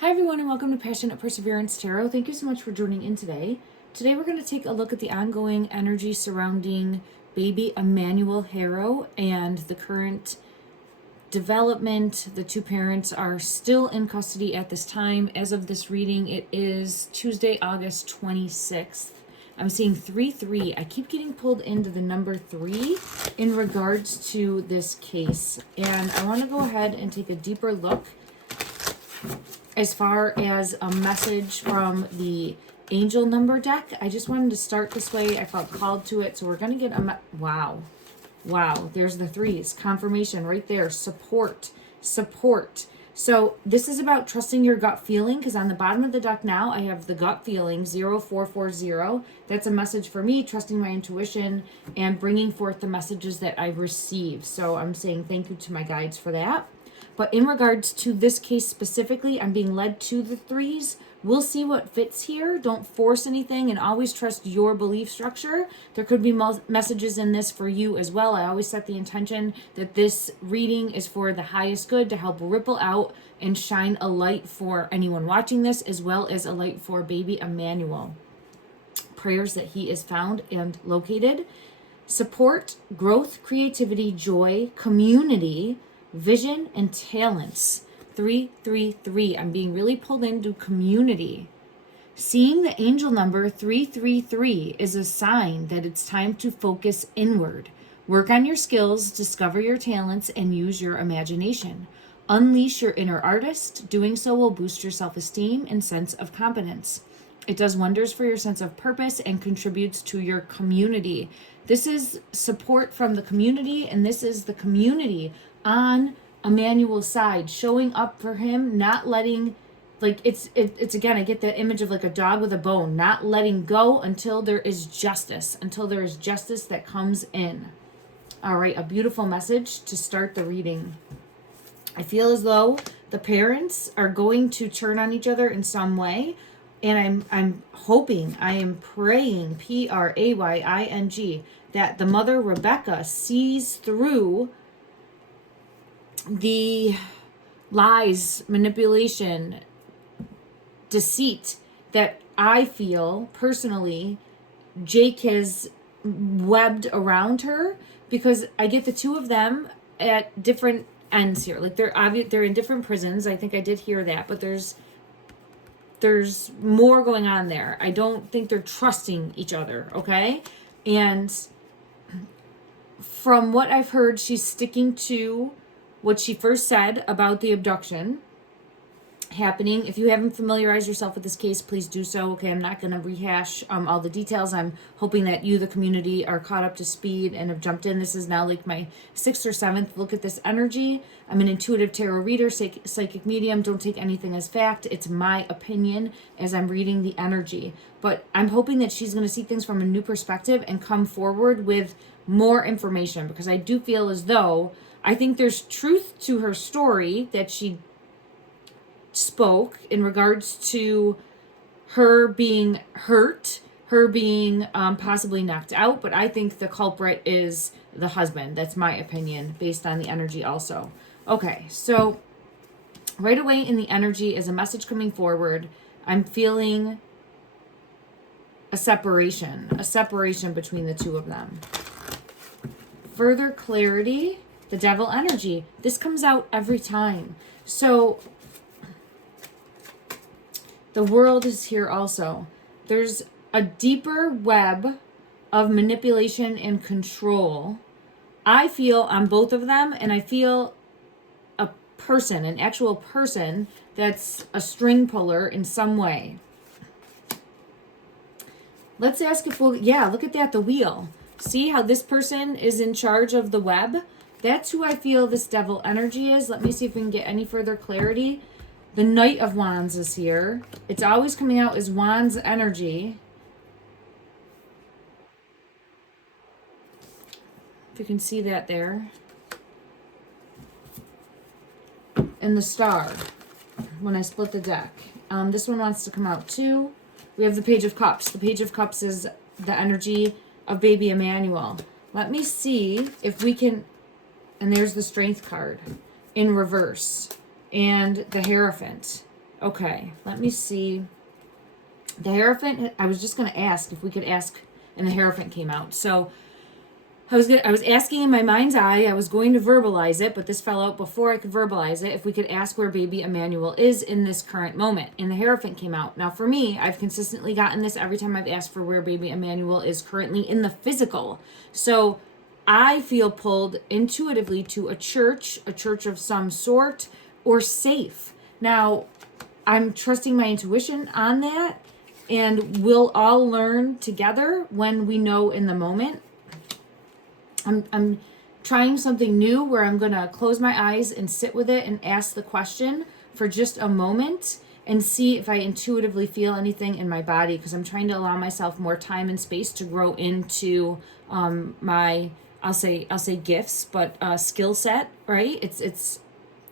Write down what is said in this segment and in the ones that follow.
Hi everyone and welcome to Passionate Perseverance Tarot. Thank you so much for joining in today. Today we're going to take a look at the ongoing energy surrounding baby Emmanuel Harrow and the current development. The two parents are still in custody at this time. As of this reading, it is Tuesday, August 26th. I'm seeing 3-3. I keep getting pulled into the number 3 in regards to this case. And I want to go ahead and take a deeper look as far as a message from the angel number deck. I just wanted to start this way. I felt called to it. So we're going to get wow. There's the 3s. Confirmation right there. Support. So this is about trusting your gut feeling, because on the bottom of the deck now, I have the gut feeling 0440. That's a message for me, trusting my intuition and bringing forth the messages that I receive. So I'm saying thank you to my guides for that. But in regards to this case specifically, I'm being led to the 3s. We'll see what fits here. Don't force anything and always trust your belief structure. There could be messages in this for you as well. I always set the intention that this reading is for the highest good, to help ripple out and shine a light for anyone watching this, as well as a light for baby Emmanuel. Prayers that he is found and located. Support, growth, creativity, joy, community, vision, and talents. 333. I'm being really pulled into community. Seeing the angel number 333 is a sign that it's time to focus inward. Work on your skills, discover your talents, and use your imagination. Unleash your inner artist. Doing so will boost your self-esteem and sense of competence. It does wonders for your sense of purpose and contributes to your community. This is support from the community, and this is the community on Emmanuel's side, showing up for him, not letting, like, it's again, I get that image of like a dog with a bone, not letting go until there is justice that comes in. All right, a beautiful message to start the reading. I feel as though the parents are going to turn on each other in some way, and I'm hoping, I am praying, praying, that the mother Rebecca sees through the lies, manipulation, deceit that I feel personally Jake has webbed around her, because I get the two of them at different ends here. Like they're in different prisons. I think I did hear that, but there's more going on there. I don't think they're trusting each other, okay? And from what I've heard, she's sticking to what she first said about the abduction happening. If you haven't familiarized yourself with this case, please do so. Okay, I'm not going to rehash all the details. I'm hoping that you, the community, are caught up to speed and have jumped in. This is now like my 6th or 7th look at this energy. I'm an intuitive tarot reader, psychic medium. Don't take anything as fact. It's my opinion as I'm reading the energy. But I'm hoping that she's going to see things from a new perspective and come forward with more information, because I do feel as though I think there's truth to her story that she spoke in regards to her being hurt, her being possibly knocked out, but I think the culprit is the husband. That's my opinion based on the energy also. Okay, so right away in the energy is a message coming forward. I'm feeling a separation between the two of them. Further clarity, the devil energy. This comes out every time. So the world is here also. There's a deeper web of manipulation and control, I feel, on both of them. And I feel a person, an actual person, that's a string puller in some way. Let's ask if we'll, yeah, look at that, the wheel. See how this person is in charge of the web? That's who I feel this devil energy is. Let me see if we can get any further clarity. The Knight of Wands is here. It's always coming out as Wands energy. If you can see that there. And the Star, when I split the deck. This one wants to come out too. We have the Page of Cups. The Page of Cups is the energy of baby Emmanuel. Let me see if we can... And there's the Strength card in reverse. And the Hierophant. Okay, let me see. The Hierophant, I was just going to ask if we could ask, and the Hierophant came out. So I was asking in my mind's eye, I was going to verbalize it, but this fell out before I could verbalize it, if we could ask where baby Emmanuel is in this current moment. And the Hierophant came out. Now for me, I've consistently gotten this every time I've asked for where baby Emmanuel is currently in the physical. So I feel pulled intuitively to a church of some sort, or safe. Now, I'm trusting my intuition on that, and we'll all learn together when we know in the moment. I'm trying something new where I'm going to close my eyes and sit with it and ask the question for just a moment and see if I intuitively feel anything in my body, because I'm trying to allow myself more time and space to grow into my I'll say gifts, but skill set, right? It's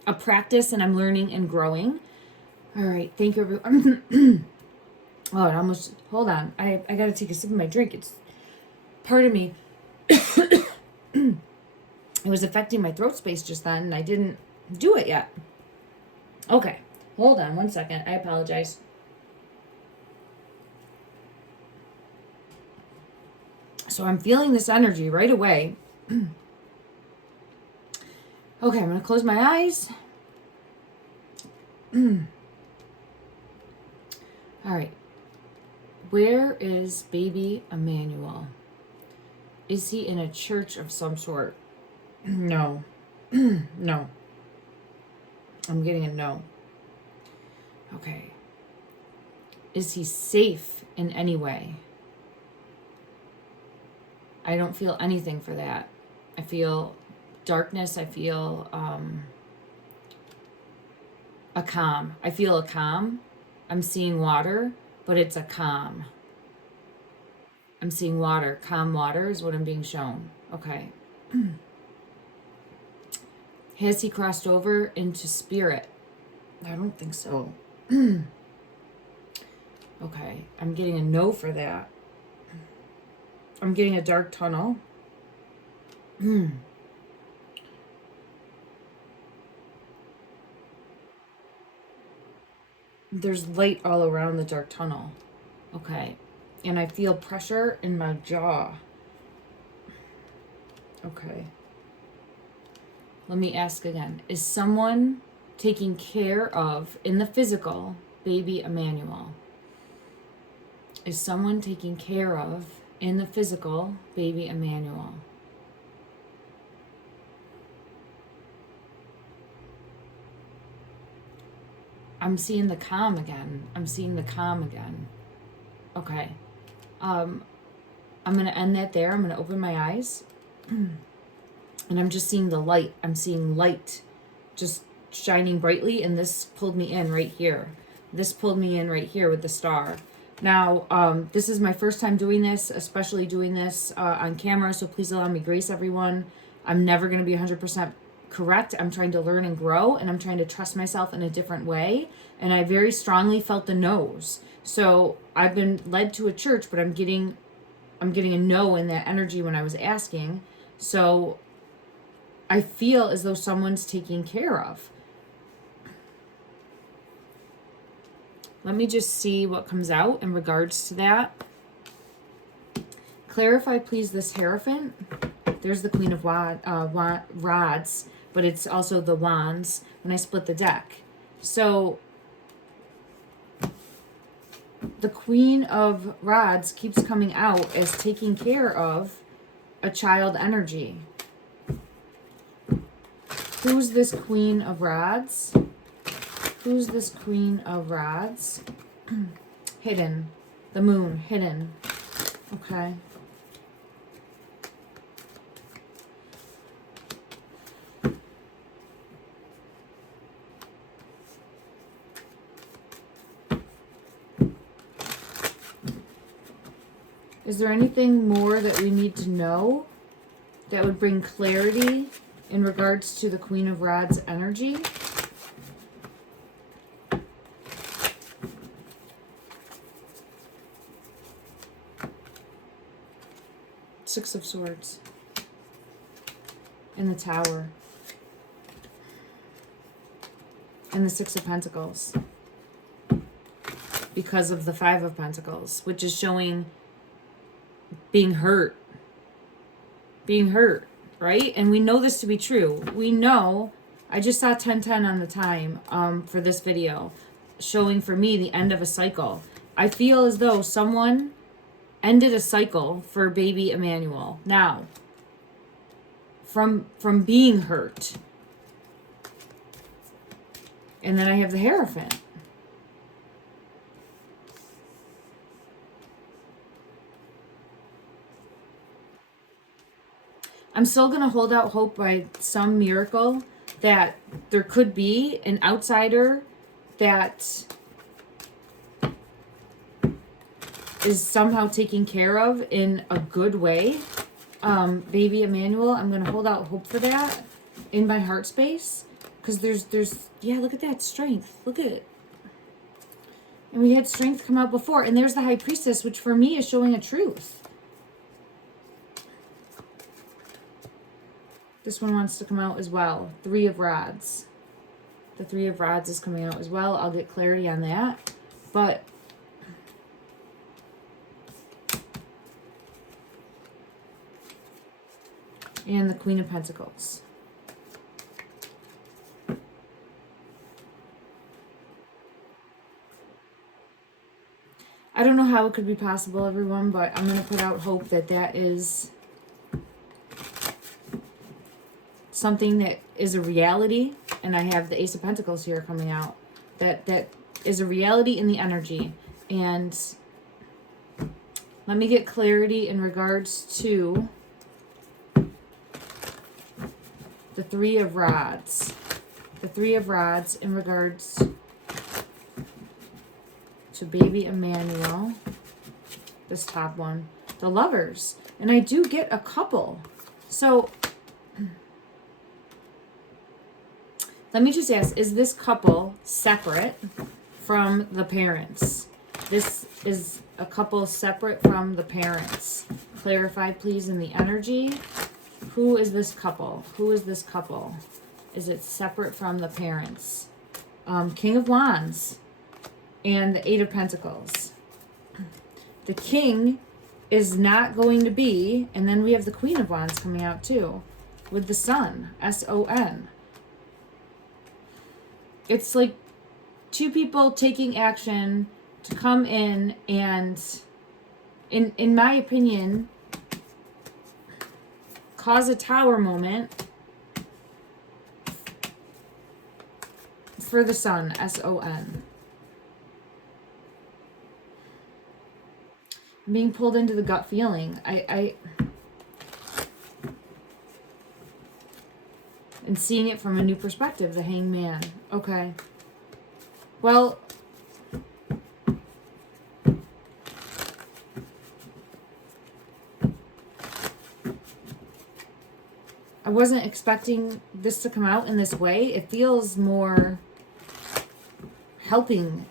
a practice, and I'm learning and growing. All right, thank you everyone. Oh, it almost, hold on. I got to take a sip of my drink. It's, pardon me. It was affecting my throat space just then, and I didn't do it yet. Okay, hold on 1 second. I apologize. So I'm feeling this energy right away. Okay, I'm going to close my eyes. All right. Where is baby Emmanuel? Is he in a church of some sort? No. No. I'm getting a no. Okay. Is he safe in any way? I don't feel anything for that. I feel darkness. I feel a calm. I feel a calm. I'm seeing water, but it's a calm. I'm seeing water. Calm water is what I'm being shown. Okay. Has he crossed over into spirit? I don't think so. Okay. I'm getting a no for that. I'm getting a dark tunnel. There's light all around the dark tunnel. Okay. And I feel pressure in my jaw. Okay. Let me ask again. Is someone taking care of, in the physical, baby Emmanuel? Is someone taking care of, in the physical, baby Emmanuel? I'm seeing the calm again. I'm seeing the calm again. Okay. I'm going to end that there. I'm going to open my eyes. And I'm just seeing the light. I'm seeing light just shining brightly. And this pulled me in right here. This pulled me in right here with the star. Now, this is my first time doing this, especially doing this on camera. So please allow me grace, everyone. I'm never going to be 100% correct. I'm trying to learn and grow. And I'm trying to trust myself in a different way. And I very strongly felt the no's. So I've been led to a church, but I'm getting a no in that energy when I was asking. So I feel as though someone's taking care of. Let me just see what comes out in regards to that. Clarify, please, this Hierophant. There's the Queen of Rods, but it's also the Wands when I split the deck. So the Queen of Rods keeps coming out as taking care of a child energy. Who's this Queen of Rods? Who's this Queen of Rods? Hidden. The Moon. Hidden. Okay. Is there anything more that we need to know that would bring clarity in regards to the Queen of Rods energy? Six of Swords. And the Tower. And the Six of Pentacles. because of the Five of Pentacles, which is showing being hurt. Being hurt, right? And we know this to be true. We know, I just saw 1010 on the time for this video, showing for me the end of a cycle. I feel as though someone ended a cycle for baby Emmanuel. Now, from being hurt. And then I have the Hierophant. I'm still going to hold out hope by some miracle that there could be an outsider that is somehow taken care of in a good way. Baby Emmanuel, I'm going to hold out hope for that in my heart space. Because there's, yeah, look at that strength. Look at it. And we had strength come out before. And there's the High Priestess, which for me is showing a truth. This one wants to come out as well. Three of Rods. The Three of Rods is coming out as well. I'll get clarity on that. But and the Queen of Pentacles. I don't know how it could be possible, everyone, but I'm going to put out hope that that is something that is a reality. And I have the Ace of Pentacles here coming out. That is a reality in the energy. And let me get clarity in regards to the Three of Rods. The Three of Rods in regards to baby Emmanuel. This top one. The Lovers. And I do get a couple. So let me just ask, is this couple separate from the parents? This is a couple separate from the parents. Clarify, please, in the energy. Who is this couple? Who is this couple? Is it separate from the parents? King of Wands and the Eight of Pentacles. The King is not going to be, and then we have the Queen of Wands coming out too, with the Sun, S-O-N. It's like two people taking action to come in and, in my opinion, cause a Tower moment for the Sun, S-O-N. Being pulled into the gut feeling. And seeing it from a new perspective, the Hangman. Okay. Well, I wasn't expecting this to come out in this way. It feels more helping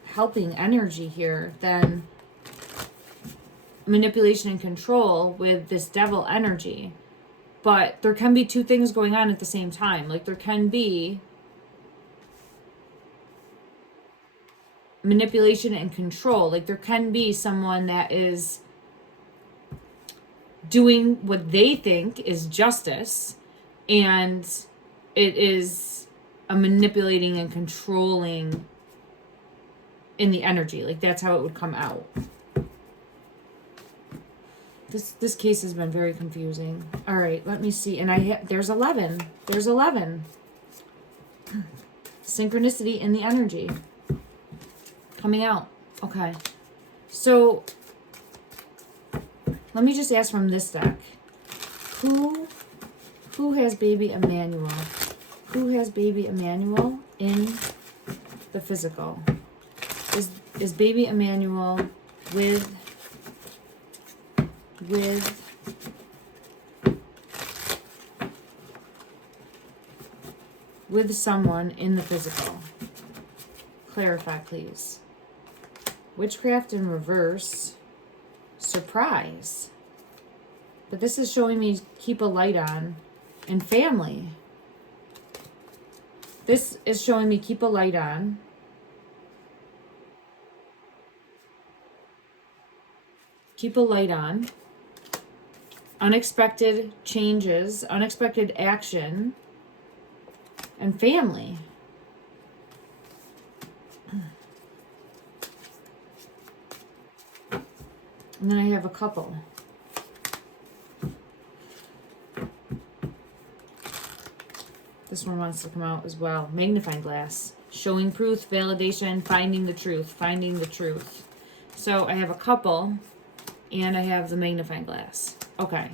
energy here than manipulation and control with this Devil energy. But there can be two things going on at the same time. Like there can be manipulation and control. Like there can be someone that is doing what they think is justice, and it is a manipulating and controlling in the energy. Like that's how it would come out. This case has been very confusing. All right, let me see. And there's 11. There's 11. Synchronicity in the energy coming out. Okay. So let me just ask from this deck. Who has baby Emmanuel? Who has baby Emmanuel in the physical? Is baby Emmanuel with someone in the physical? Clarify, please. Witchcraft in reverse. Surprise. But this is showing me keep a light on. And family. This is showing me keep a light on. keep a light on. Unexpected changes, unexpected action, and family. And then I have a couple. This one wants to come out as well. Magnifying glass. Showing proof, validation, finding the truth. Finding the truth. So I have a couple, and I have the magnifying glass. Okay.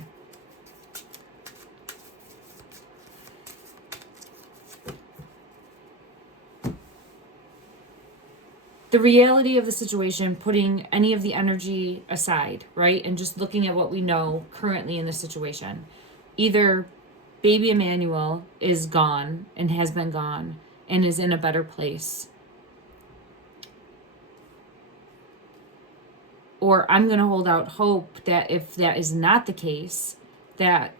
The reality of the situation, putting any of the energy aside, right? And just looking at what we know currently in the situation. Either baby Emmanuel is gone and has been gone and is in a better place. Or I'm going to hold out hope that if that is not the case, that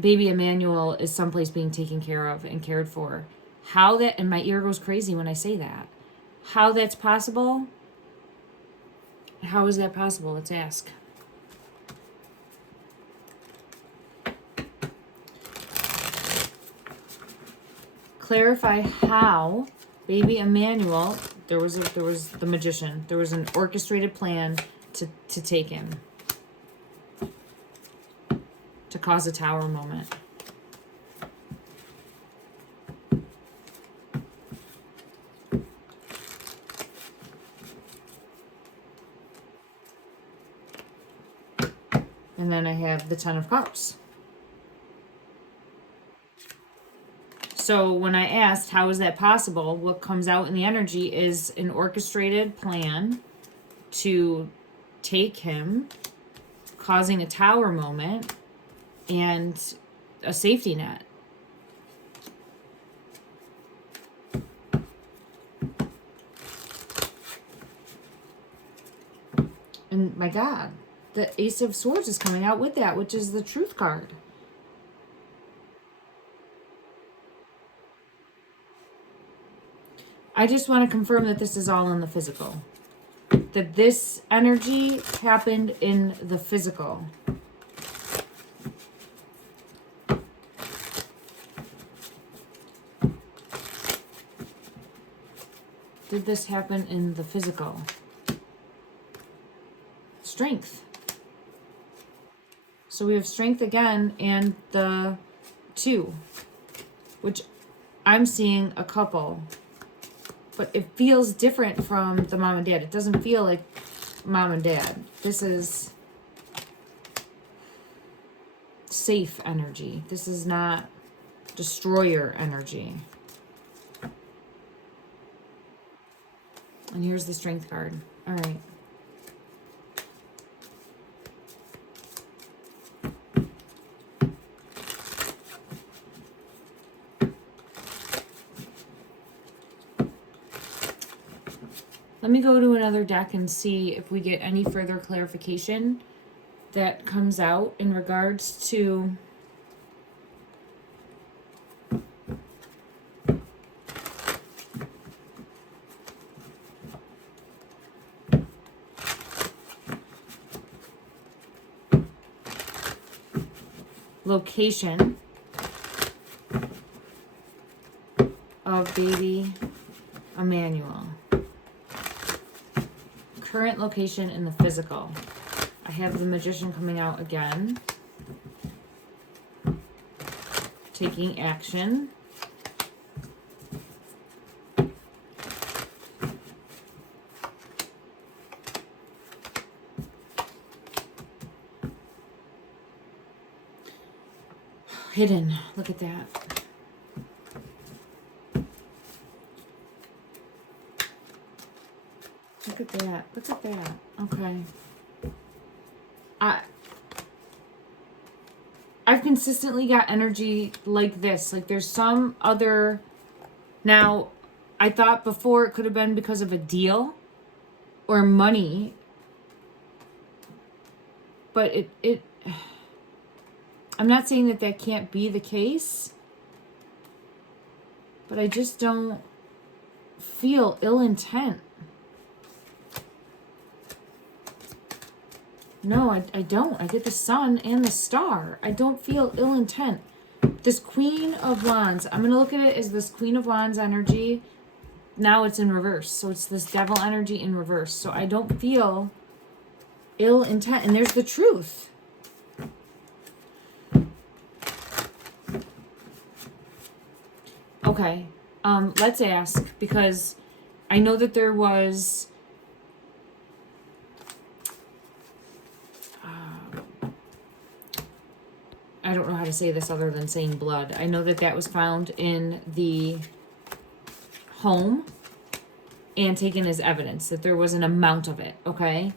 baby Emmanuel is someplace being taken care of and cared for. How that, and my ear goes crazy when I say that. How that's possible? How is that possible? Let's ask. Clarify how baby Emmanuel, there was the magician. There was an orchestrated plan to take him. To cause a tower moment. And then I have the Ten of Cups. So when I asked how is that possible, what comes out in the energy is an orchestrated plan to take him, causing a tower moment and a safety net. And my God, the Ace of Swords is coming out with that, which is the Truth card. I just want to confirm that this is all in the physical. That this energy happened in the physical. Did this happen in the physical? Strength. So we have strength again and the 2, which I'm seeing a couple. But it feels different from the mom and dad. It doesn't feel like mom and dad. This is safe energy. This is not destroyer energy. And here's the strength card. All right. Let me go to another deck and see if we get any further clarification that comes out in regards to location of baby Emmanuel. Current location in the physical. I have the Magician coming out again. Taking action. Hidden. Look at that. Look at that. Look at that. Okay. I've consistently got energy like this. Like there's some other... Now, I thought before it could have been because of a deal or money. But it I'm not saying that that can't be the case. But I just don't feel ill intent. No, I don't. I get the sun and the star. I don't feel ill intent. This Queen of Wands, I'm going to look at it as this Queen of Wands energy. Now it's in reverse. So it's this devil energy in reverse. So I don't feel ill intent. And there's the truth. Okay. Let's ask, because I know that there was I don't know how to say this other than saying blood. I know that that was found in the home and taken as evidence, that there was an amount of it, okay?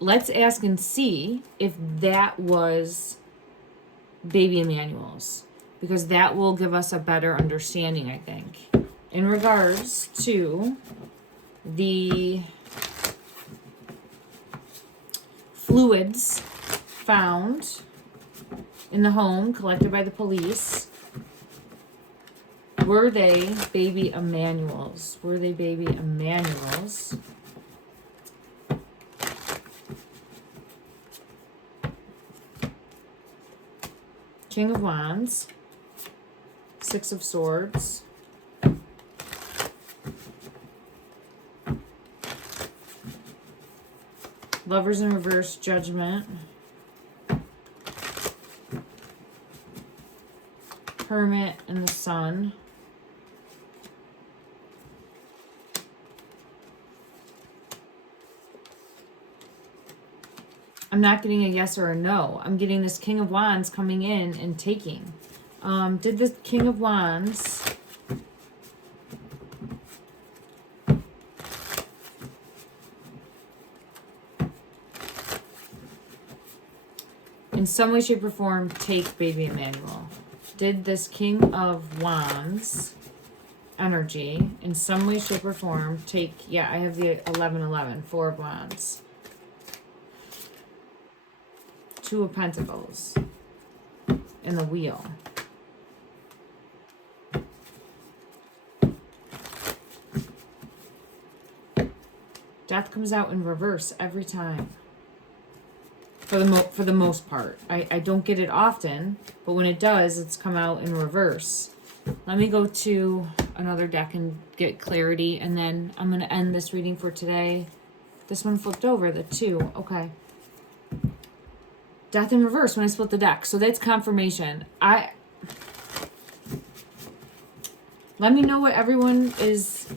Let's ask and see if that was baby Emmanuel's, because that will give us a better understanding, I think. In regards to the fluids found in the home, collected by the police, were they baby Emmanuel's? Were they baby Emmanuel's? King of Wands, Six of Swords, Lovers in reverse, Judgment, Hermit, and the Sun. I'm not getting a yes or a no. I'm getting this King of Wands coming in and taking. Did the King of Wands in some way, shape, or form take baby Emmanuel? Did this King of Wands energy in some way, shape, or form take, yeah, I have the 1111, Four of Wands, Two of Pentacles, and the Wheel. Death comes out in reverse every time. For the most part. I don't get it often, but when it does, it's come out in reverse. Let me go to another deck and get clarity, and then I'm going to end this reading for today. This one flipped over, the 2. Okay. Death in reverse when I split the deck. So that's confirmation. Let me know what everyone is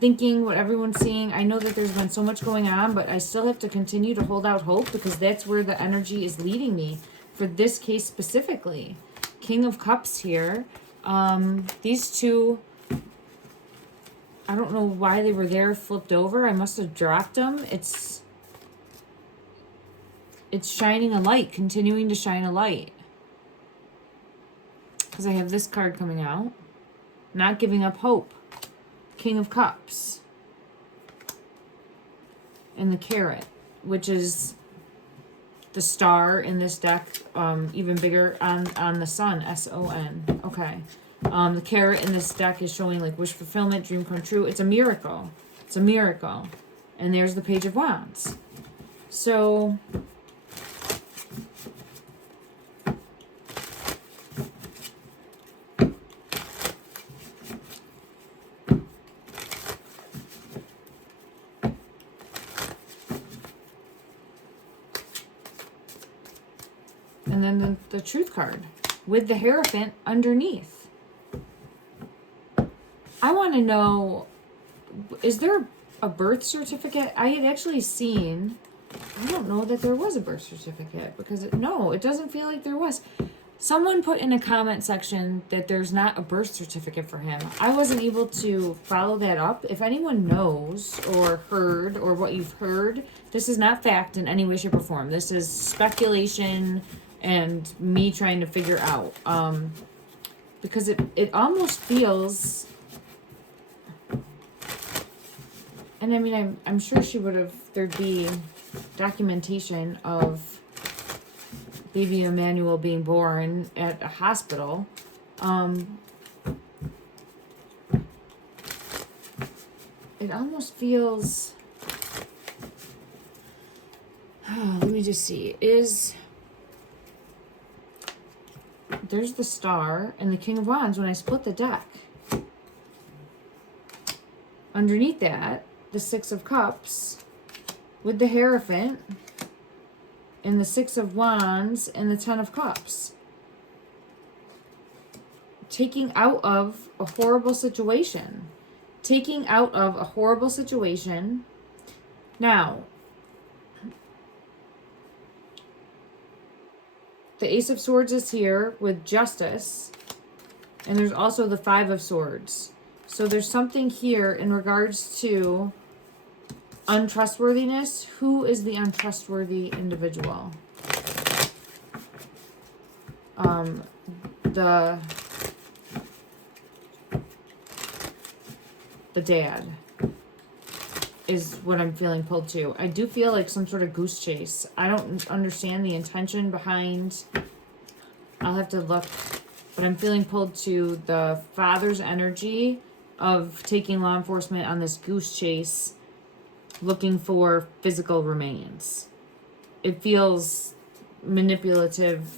thinking, what everyone's seeing. I know that there's been so much going on, but I still have to continue to hold out hope, because that's where the energy is leading me for this case specifically. King of Cups here. These two, I don't know why they were there, flipped over. I must have dropped them. It's shining a light, continuing to shine a light. Because I have this card coming out. Not giving up hope. King of Cups, and the Carrot, which is the star in this deck, even bigger on the Sun, S-O-N. Okay. The Carrot in this deck is showing like wish fulfillment, dream come true. It's a miracle. It's a miracle. And there's the Page of Wands. So and then the Truth card with the Hierophant underneath. I want to know, is there a birth certificate? I had actually seen, I don't know that there was a birth certificate, because no, it doesn't feel like there was. Someone put in a comment section that there's not a birth certificate for him. I wasn't able to follow that up. If anyone knows or heard, or what you've heard, this is not fact in any way, shape, or form. This is speculation and me trying to figure out. Because it almost feels, and I mean, I'm sure she would have, there'd be documentation of baby Emmanuel being born at a hospital. It almost feels, Let me just see. There's the Star and the King of Wands when I split the deck. Underneath that, the Six of Cups with the Hierophant and the Six of Wands and the Ten of Cups. Taking out of a horrible situation. Taking out of a horrible situation. Now, the Ace of Swords is here with Justice. And there's also the Five of Swords. So there's something here in regards to untrustworthiness. Who is the untrustworthy individual? The dad is what I'm feeling pulled to. I do feel like some sort of goose chase. I don't understand the intention behind. I'll have to look, but I'm feeling pulled to the father's energy of taking law enforcement on this goose chase, looking for physical remains. It feels manipulative,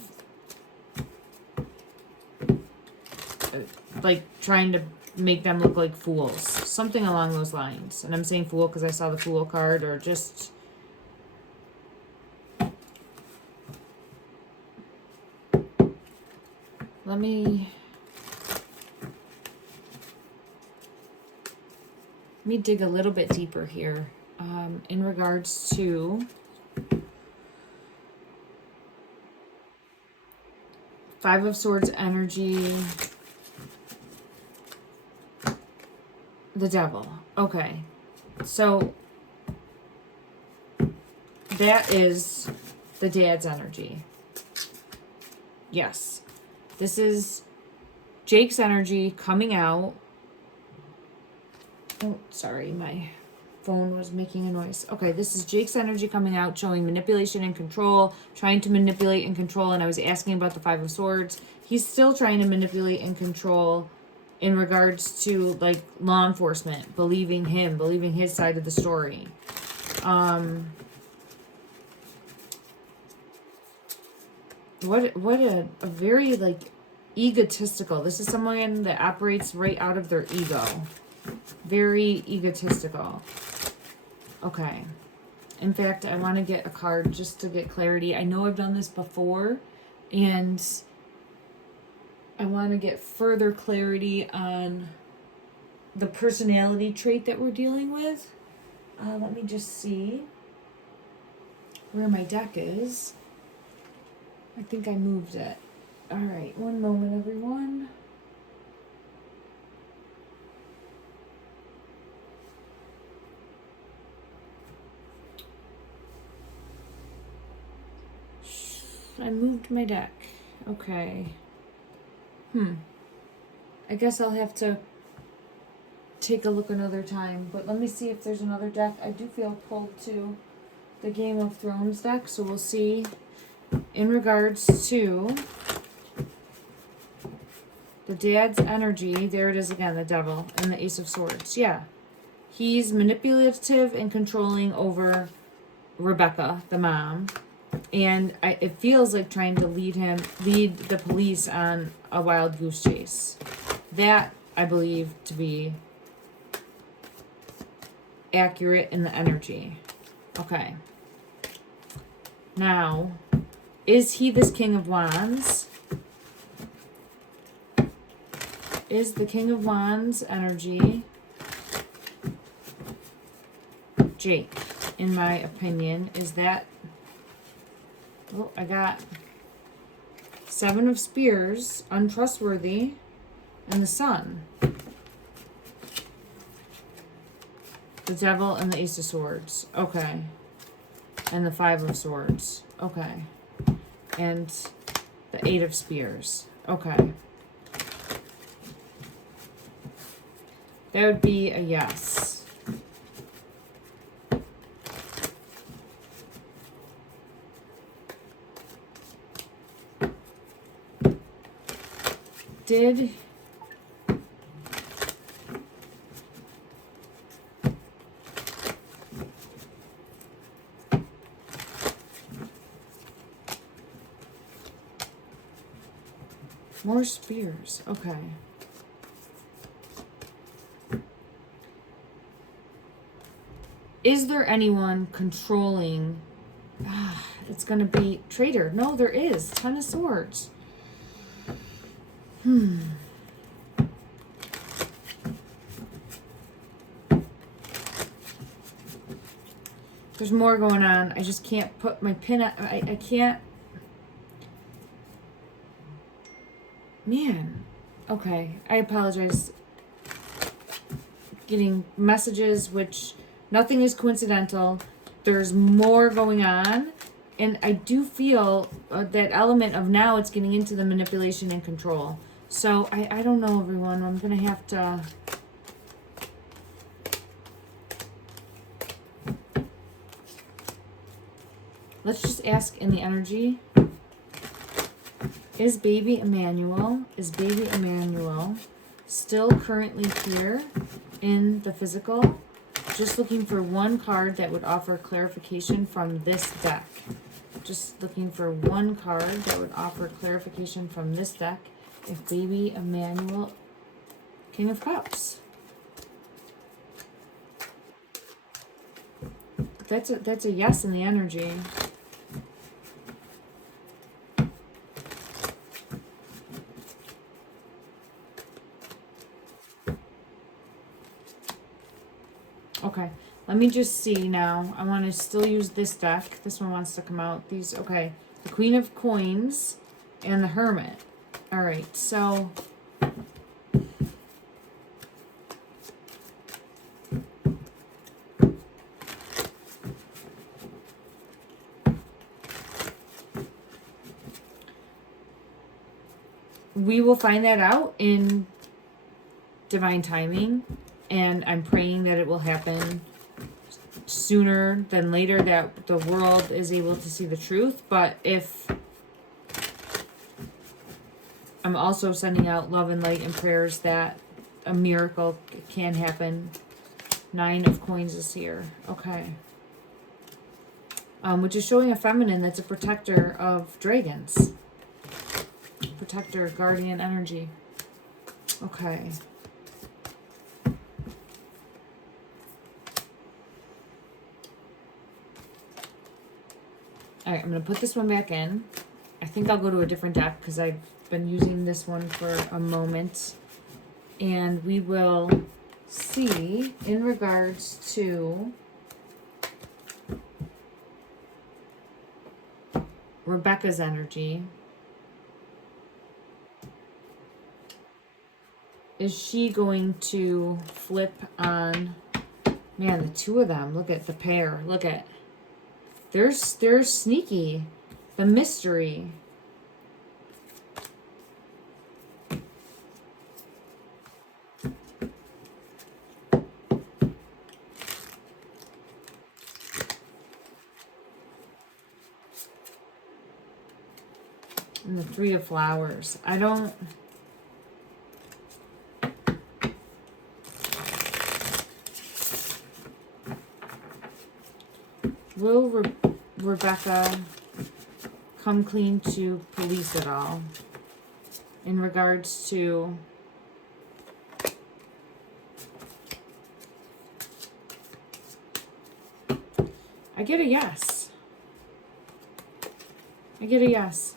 like trying to make them look like fools. Something along those lines. And I'm saying fool because I saw the Fool card, or just... Let me dig a little bit deeper here in regards to Five of Swords energy, the Devil. Okay, so that is the dad's energy. Yes, this is Jake's energy coming out. Oh, sorry, my phone was making a noise. Okay, this is Jake's energy coming out, showing manipulation and control, trying to manipulate and control. And I was asking about the Five of Swords. He's still trying to manipulate and control in regards to, like, law enforcement, believing his side of the story. What a very, like, egotistical. This is someone that operates right out of their ego. Very egotistical. Okay. In fact, I want to get a card just to get clarity. I know I've done this before, and I want to get further clarity on the personality trait that we're dealing with. Let me just see where my deck is. I think I moved it. All right, one moment, everyone. I moved my deck. Okay. I guess I'll have to take a look another time. But let me see if there's another deck. I do feel pulled to the Game of Thrones deck. So we'll see in regards to the dad's energy. There it is again, the Devil and the Ace of Swords. Yeah. He's manipulative and controlling over Rebecca, the mom. And it feels like trying to lead the police on a wild goose chase. That, I believe, to be accurate in the energy. Okay. Now, is he this King of Wands? Is the King of Wands energy Jake, in my opinion? Is that... Oh, I got Seven of Spears, untrustworthy, and the Sun. The Devil and the Ace of Swords. Okay. And the Five of Swords. Okay. And the Eight of Spears. Okay. That would be a yes. Did More spears. Okay. Is there anyone controlling? It's going to be traitor. No, there is. 10 of Swords. There's more going on. I just can't put my pin on. I can't. Man. Okay. I apologize. Getting messages, which nothing is coincidental. There's more going on. And I do feel that element of now it's getting into the manipulation and control. So I don't know, everyone. I'm going to have to... Let's just ask in the energy. Is baby Emmanuel still currently here in the physical? Just looking for one card that would offer clarification from this deck. Just looking for one card that would offer clarification from this deck. If baby Emmanuel, King of Cups. That's a yes in the energy. Okay, let me just see now. I want to still use this deck. This one wants to come out. These, okay. The Queen of Coins and the Hermit. All right, so... we will find that out in divine timing. And I'm praying that it will happen sooner than later, that the world is able to see the truth. But if I'm also sending out love and light and prayers that a miracle can happen. 9 of Coins is here. Okay. Which is showing a feminine that's a protector of dragons. Protector, guardian energy. Okay. All right, I'm going to put this one back in. I think I'll go to a different deck because I've been using this one for a moment. And we will see in regards to Rebecca's energy. Is she going to flip on... Man, the two of them. Look at the pair. Look at... They're sneaky. The mystery. And the 3 of Flowers. I don't... Will Rebecca come clean to police at all in regards to I get a yes. I get a yes.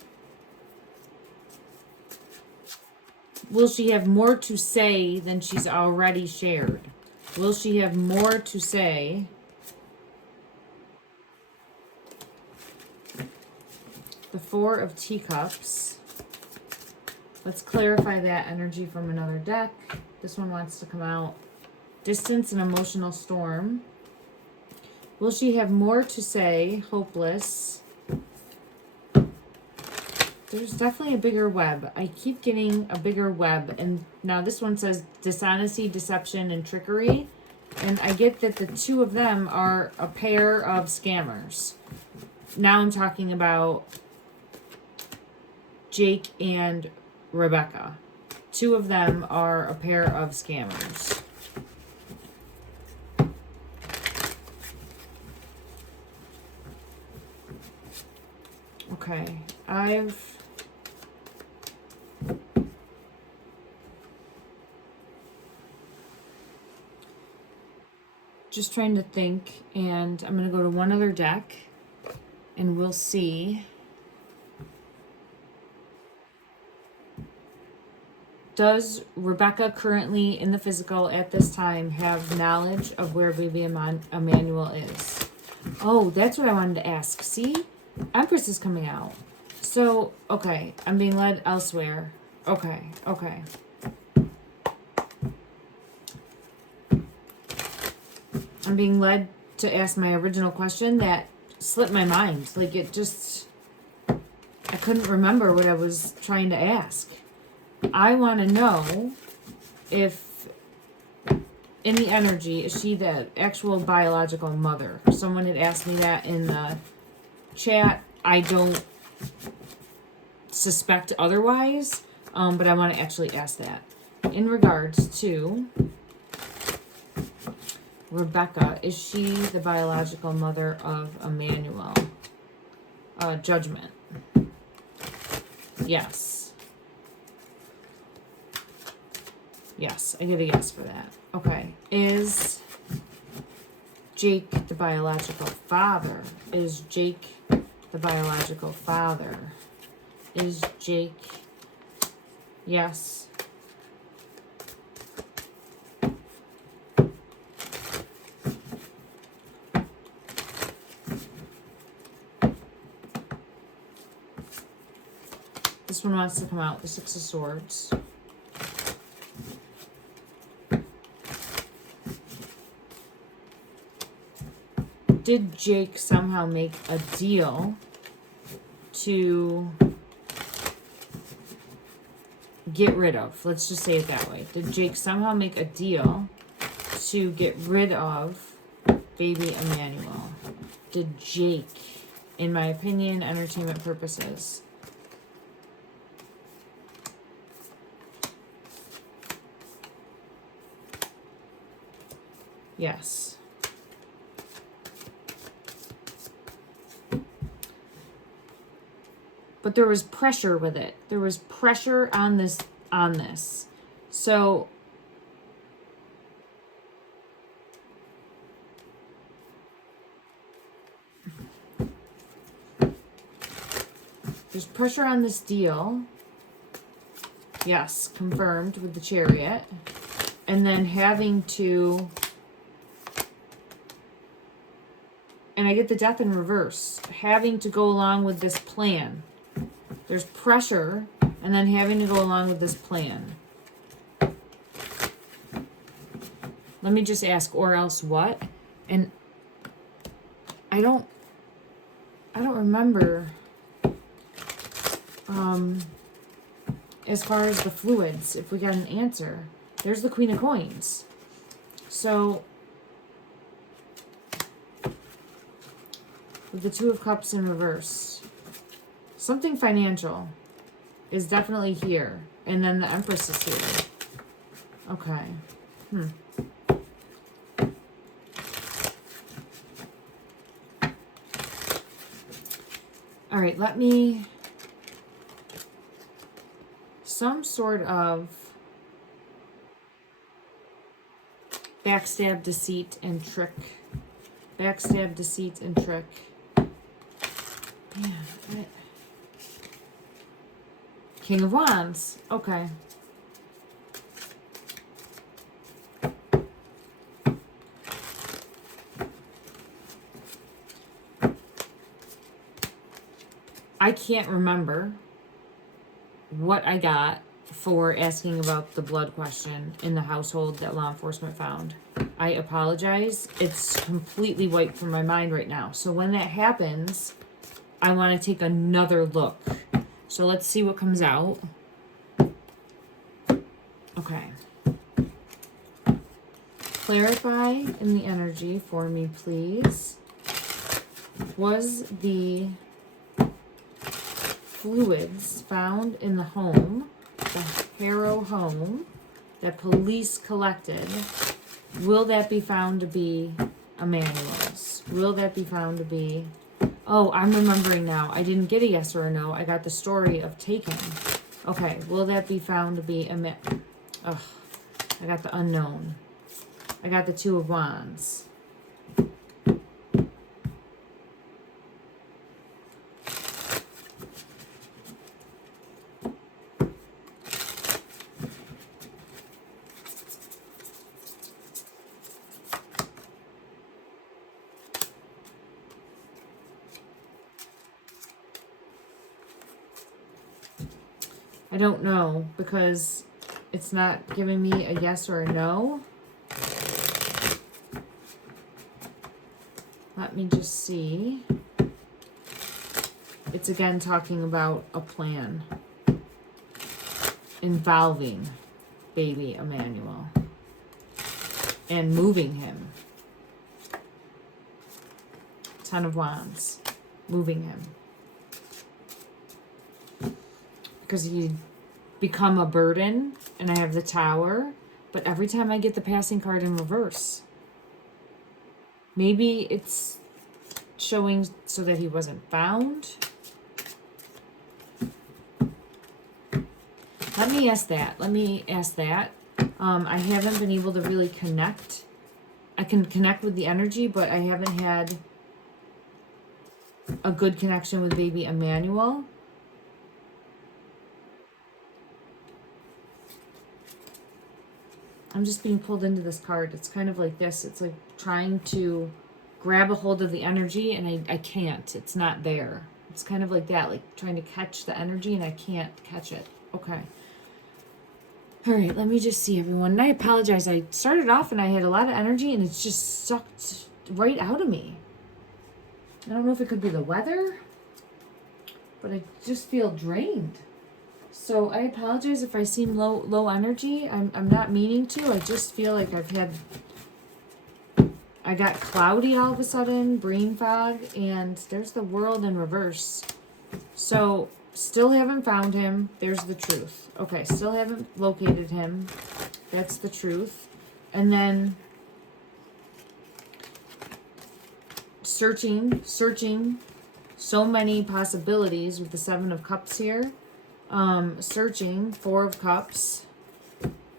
Will she have more to say than she's already shared? Will she have more to say? The 4 of Teacups. Let's clarify that energy from another deck. This one wants to come out. Distance and emotional storm. Will she have more to say? Hopeless. There's definitely a bigger web. I keep getting a bigger web. And now this one says dishonesty, deception, and trickery. And I get that the 2 of them are a pair of scammers. Now I'm talking about Jake and Rebecca. 2 of them are a pair of scammers. Okay, just trying to think, and I'm going to go to one other deck, and we'll see. Does Rebecca currently in the physical at this time have knowledge of where baby Emmanuel is? Oh, that's what I wanted to ask. See? Empress is coming out. So, okay, I'm being led elsewhere. Okay, okay. I'm being led to ask my original question that slipped my mind. Like, it just, I couldn't remember what I was trying to ask. I want to know if, in the energy, is she the actual biological mother? Someone had asked me that in the chat. I don't suspect otherwise, but I want to actually ask that. In regards to Rebecca, is she the biological mother of Emmanuel? Judgment. Yes. Yes, I get a yes for that. Okay. Is Jake the biological father? Is Jake the biological father? Is Jake... Yes. This one wants to come out, the Six of Swords. Did Jake somehow make a deal to get rid of? Let's just say it that way. Did Jake somehow make a deal to get rid of baby Emmanuel? Did Jake, in my opinion, entertainment purposes? Yes. But there was pressure with it. There was pressure on this. So there's pressure on this deal. Yes, confirmed with the Chariot. And then having to... And I get the Death in reverse. Having to go along with this plan. There's pressure, and then having to go along with this plan. Let me just ask, or else what? And I don't remember as far as the fluids, if we got an answer. There's the Queen of Coins. So with the Two of Cups in reverse, something financial is definitely here. And then the Empress is here. Okay. All right, let me... Some sort of backstab, deceit, and trick. Backstab, deceit, and trick. Yeah, King of Wands. Okay. I can't remember what I got for asking about the blood question in the household that law enforcement found. I apologize. It's completely wiped from my mind right now. So when that happens, I want to take another look. So let's see what comes out. Okay. Clarify in the energy for me, please. Was the fluids found in the home, the Harrow home, that police collected, will that be found to be Emmanuel's? Will that be found to be... Oh, I'm remembering now. I didn't get a yes or a no. I got the story of taken. Okay, will that be found to be Ugh, I got the unknown. I got the Two of Wands. I don't know, because it's not giving me a yes or a no. Let me just see. It's again talking about a plan involving baby Emmanuel and moving him. Ten of Wands, moving him. Because he'd become a burden, and I have the Tower, but every time I get the Passing card in reverse. Maybe it's showing so that he wasn't found. Let me ask that. I haven't been able to really connect. I can connect with the energy, but I haven't had a good connection with baby Emmanuel. I'm just being pulled into this card. It's kind of like this. It's like trying to grab a hold of the energy, and I can't. It's not there. It's kind of like that, like trying to catch the energy, and I can't catch it. Okay. All right, let me just see, everyone. And I apologize. I started off and I had a lot of energy, and it's just sucked right out of me. I don't know if it could be the weather, but I just feel drained. So I apologize if I seem low energy. I'm not meaning to. I just feel like I got cloudy all of a sudden, brain fog, and there's the World in reverse. So still haven't found him. There's the Truth. Okay, still haven't located him. That's the Truth. And then searching, so many possibilities with the Seven of Cups here. Searching, Four of Cups.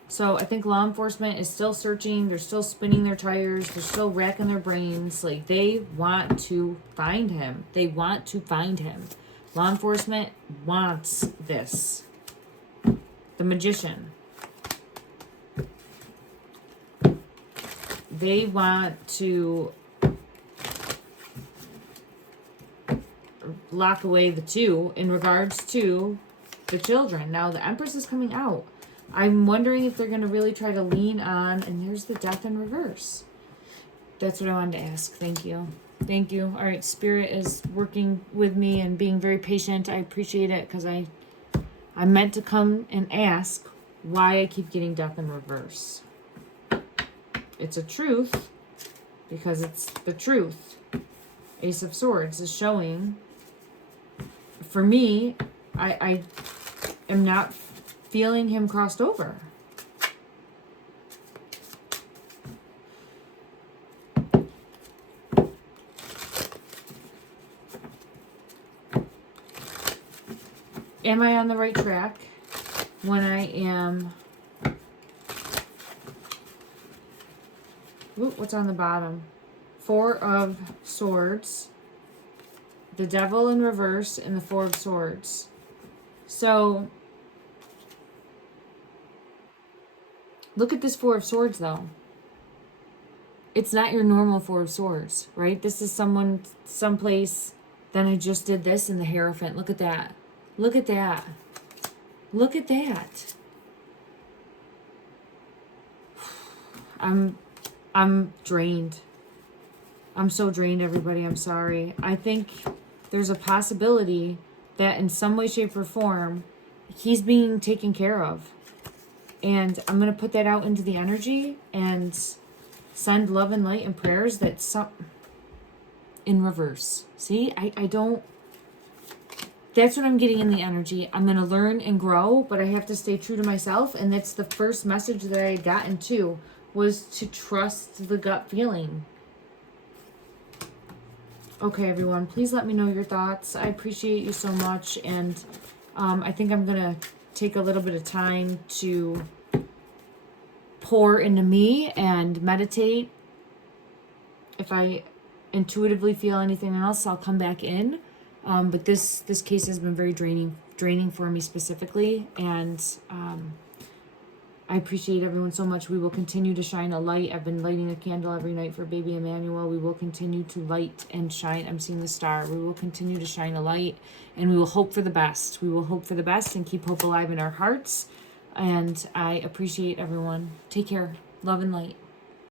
So I think law enforcement is still searching. They're still spinning their tires. They're still racking their brains. Like, they want to find him. They want to find him. Law enforcement wants this. The Magician. They want to lock away the two in regards to the children. Now the Empress is coming out. I'm wondering if they're going to really try to lean on, and there's the Death in reverse. That's what I wanted to ask. Thank you. Thank you. All right, Spirit is working with me and being very patient. I appreciate it, because I meant to come and ask why I keep getting Death in reverse. It's a truth, because it's the truth. Ace of Swords is showing. For me, I am not feeling him crossed over. Am I on the right track when I am... Ooh, what's on the bottom? Four of Swords, the Devil in reverse, and the Four of Swords. So, look at this Four of Swords, though. It's not your normal Four of Swords, right? This is someone, someplace, then I just did this in the Hierophant. Look at that. Look at that. Look at that. I'm drained. I'm so drained, everybody. I'm sorry. I think there's a possibility that in some way, shape, or form, he's being taken care of. And I'm going to put that out into the energy and send love and light and prayers that some... in reverse. See, I don't... That's what I'm getting in the energy. I'm going to learn and grow, but I have to stay true to myself. And that's the first message that I had gotten to, was to trust the gut feeling. Okay, everyone, please let me know your thoughts. I appreciate you so much. And I think I'm going to take a little bit of time to pour into me and meditate. If I intuitively feel anything else, I'll come back in. But this case has been very draining for me specifically, and I appreciate everyone so much. We will continue to shine a light. I've been lighting a candle every night for baby Emmanuel. We will continue to light and shine. I'm seeing the star. We will continue to shine a light, and we will hope for the best. We will hope for the best and keep hope alive in our hearts. And I appreciate everyone. Take care. Love and light.